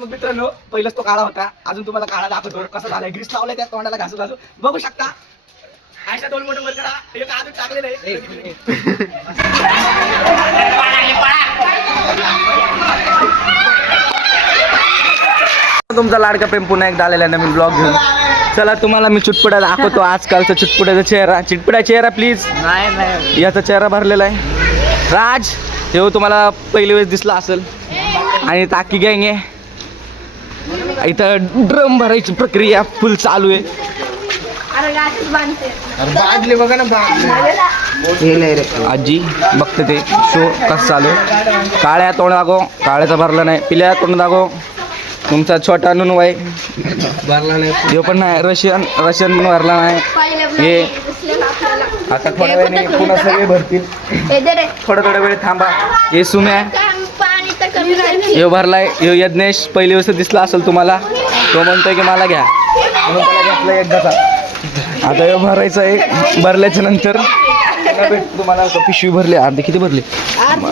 मग मित्रांनो पहिलाच तो काळा होता, अजून तुम्हाला काळा दाखवतो कसा झालाय. ग्रीस लावलाय त्या तोंडाला घासू घासू बघू शकता. अशा 2 बोटं वर करा, एक अजून टाकलेलं आहे. तुमचा लाडका प्रेम पुन्हा एकदा आलेला नवीन ब्लॉग घेऊन. चला तुम्हाला मी चुटपुडा दाखवतो, आजकालचा चुटपुड्याचा चेहरा. चिटपुडा चेहरा प्लीज. नाही याचा चेहरा भरलेला आहे. राज हे तुम्हाला पहिली वेळेस दिसला असेल. आणि टाकी गँग आहे इथं. ड्रम भरायची प्रक्रिया फुल चालू आहे. आजी बघते ते शो कसं चालू आहे. काळ्या तोंड दाखव, काळ्याचा भरला नाही. पिल्या तोंड दाखव, तुमचा छोटा नुनू आहे भरला नाही. हे पण नाही, रशियन पण भरला नाही. हे आता थोड्या वेळाने पुन्हा सगळे भरतील. थोड्या वेळ थांबा. हे सुम्या हे भरलाय. हे यज्ञेश पहिली वेळेस दिसला असेल तुम्हाला. तो म्हणतोय की मला घ्या म्हणून त्याला घेतलं एकदाचा. आता हे भरायचं आहे. भरल्याच्या नंतर तुम्हाला पिशवी भरली. अर्धे किती भरले?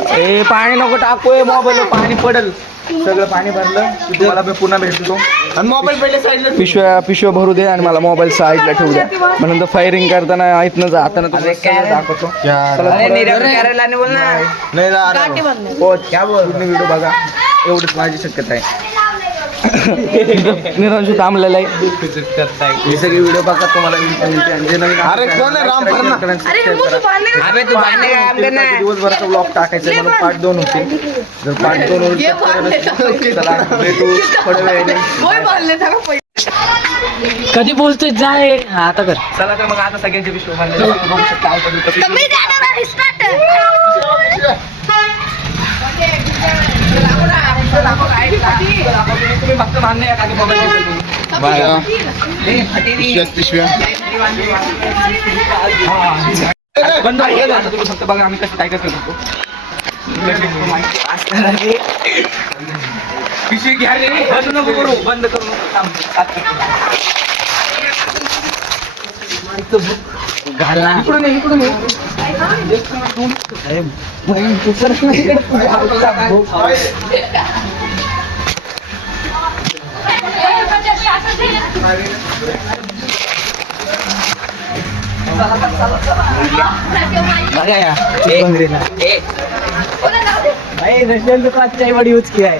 हे पाणी नको टाकू, मोबाईल पाणी पडेल. सगळं पाणी भरलं की तुम्हाला पुन्हा भेटतो. आणि मोबाईल पहिले साईडला पिशव्या भरू दे आणि मला मोबाईल साईडला ठेवू द्या. म्हणून फायरिंग करताना इथनं जाताना दाखवतो. व्हिडिओ बघा, एवढंच माझी शक्यता आहे. निरांशू थांबलेला आहे. हे सगळे व्हिडिओ बघा तुम्हाला. दिवसभराचा ब्लॉग टाकायचा म्हणून पार्ट 2 होतील. जर पार्ट 2 कधी बोलतोय जाय आता कर. चला तर मग आता सगळ्यांचे विश्व बघू शकता. तुम्ही फक्त मान्य बंद तुम्ही फक्त बघा आम्ही कसं काय करतो. पिशवी घ्या रे, बंद नको करू. बंद करू घाला. इकडून इकडून भाई रशियन तो काच चाय बड़ी यूज किया है.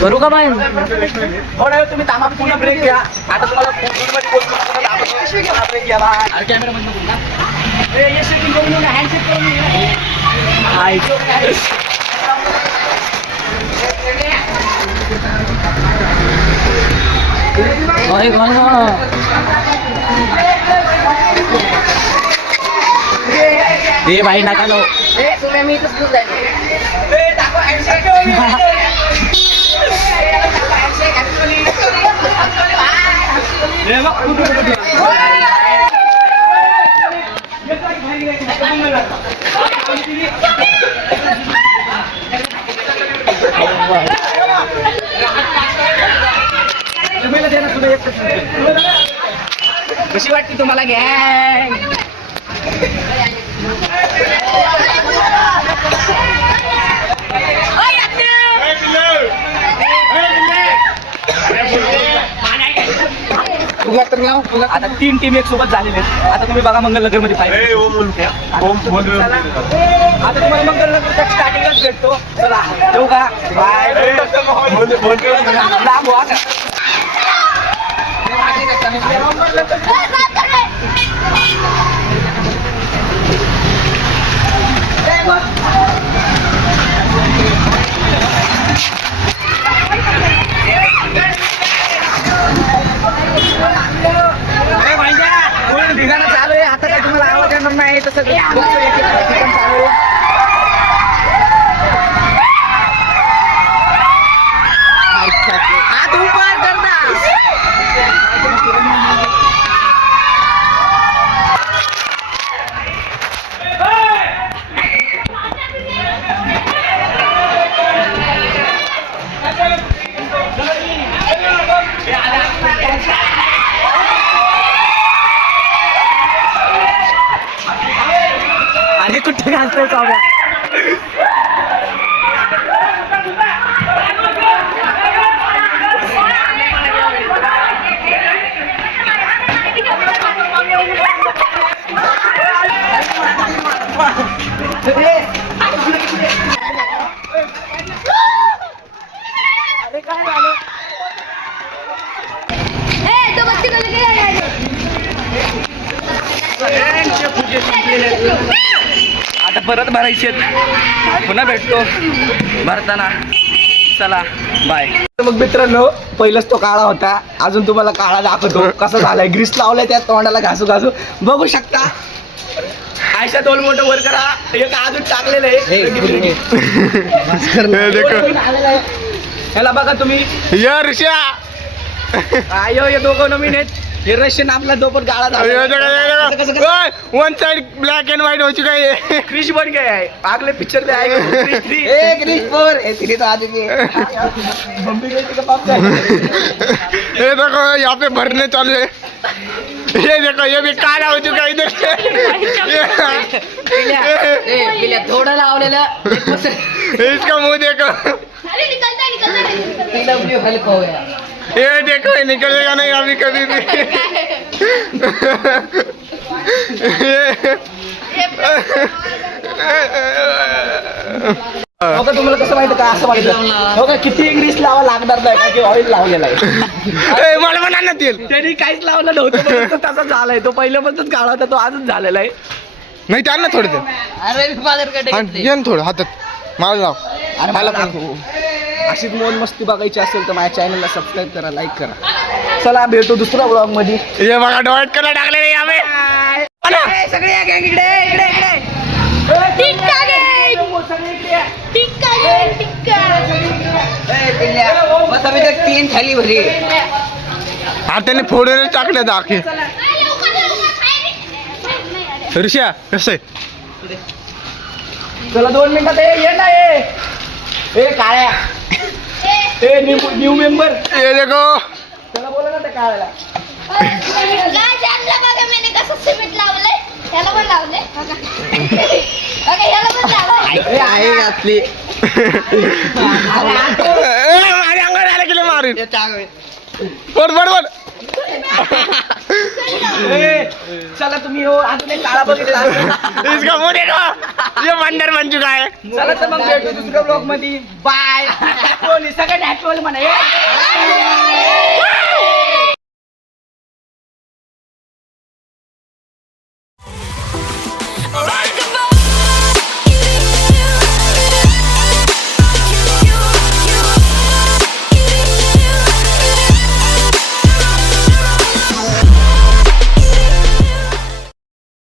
करू का बाय? थोडा वेळ तुम्ही थांबा, पुन्हा ब्रेक घ्या. आता तुम्हाला ब्रेक घ्या. ए भाई नका लो. कशी वाटते तुम्हाला गॅंग? आता 3 टीम एक सोबत झालेले आहेत. आता तुम्ही बघा मंगलनगर मध्ये पाहिजे. आता तुम्हाला मंगलनगर स्टार्टिंगच भेटतो. चला ठेवू का? बाय. लांब व्हा का? ढिगाणं चालू आहे. आता काय तुम्हाला आवाज येणार नाही तसं चालू आहे. हात उपर करता. घासतोय सौम्या. तो बच्चे को लेके आया आता परत भरायचे पुन्हा भेटतो भरताना. चला बाय. मग मित्रांनो पहिलंच तो काळा होता, अजून तुम्हाला काळा दाखवतो कसा झालाय. ग्रीस लावलाय त्या तोंडाला घासू घासू बघू शकता. आयशा दोन मोठं वर करा. एक अजून टाकलेलं आहे. ह्याला बघा तुम्ही. आयो हे दोघं नवीन आहेत. हे रशियन आपला दो पण काळा झाला. One side black end white हो चुका है. क्रिश बन गया है. अगले पिक्चर में आएगा क्रिश 3. ये देखो यहाँ पे भरने चालू है. ये देखो ये भी काला हो चुका है इधर से. थोडं लावलेलं इसका मुंह देखो. अरे निकलता हलकं होया. ये देखो ये निकलेगा नहीं अभी कभी भी. हो का तुम्हाला कसं माहिती का असं वाटतं हो का किती ग्रीस लावा लागणार नाही का की ऑइल लावलेला आहे. ए, मला म्हणा ना तेल. त्यांनी काहीच लावलं नव्हतं पण तो तसा झालाय. तो पहिल्यापासूनच काळा होता, तो आजच झालेला आहे. नाही त्या ना थोडं ते. अरे बाजारकडे ये ना थोडं हातात मला लाव. मला पण. अशीच मोज मस्ती बघायची असेल तर माझ्या चॅनलला सबस्क्राईब करा, लाईक करा. चला भेटू दुसऱ्या ब्लॉग मध्ये. ये बघा डोळ्यात कलर टाकलेले यावे. सगळे या gang इकडे इकडे इकडे. टिक्का बस अभी तक 3 थाली भरी. हा त्याने फोडून टाकले दाखे. ऋषा कसं आहे. चला 2 मिनिटात ये ना ए काळ्या ए न्यू मेंबर. ये देखो चला बोला ना त्या काळ्याला. काय जानलं बघा मी कसं सिमेंट लावलंय. ह्याला पण लावलंय बघा. ह्याला पण लावलंय. आहे घातली. माझ्या अंगावर आलं गेले मारून. बोल बोल बोल. चला तुम्ही हो अजून एक काळा बघितला असेल. इसका मुंह देखो ये बंदर बन चुका है. चला तर मग भेटू दुसऱ्या ब्लॉग मध्ये. बाय. सगळ्यात हॅपी म्हणा.